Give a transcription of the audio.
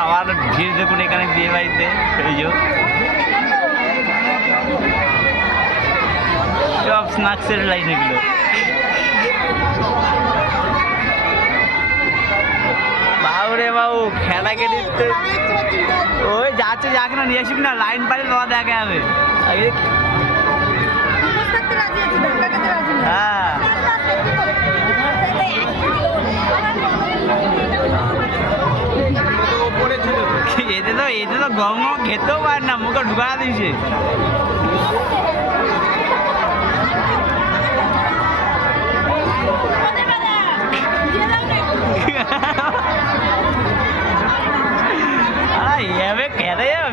খাওয়ার ভিড় দেখুন এখানে বিয়ে বাড়িতে। এই যে সব স্ন্যাক্সের লাইন এগুলো। বাবুরে বাবু খেলা কেটে ওই যাচ্ছে যাক না নিয়ে আসুক না, লাইন পারে তোমার দেখা যাবে। হ্যাঁ এতে তো গম গম খেতেও পারে না, মুখে ঢুকা দিয়েছে। এভাবে খেতে যাবে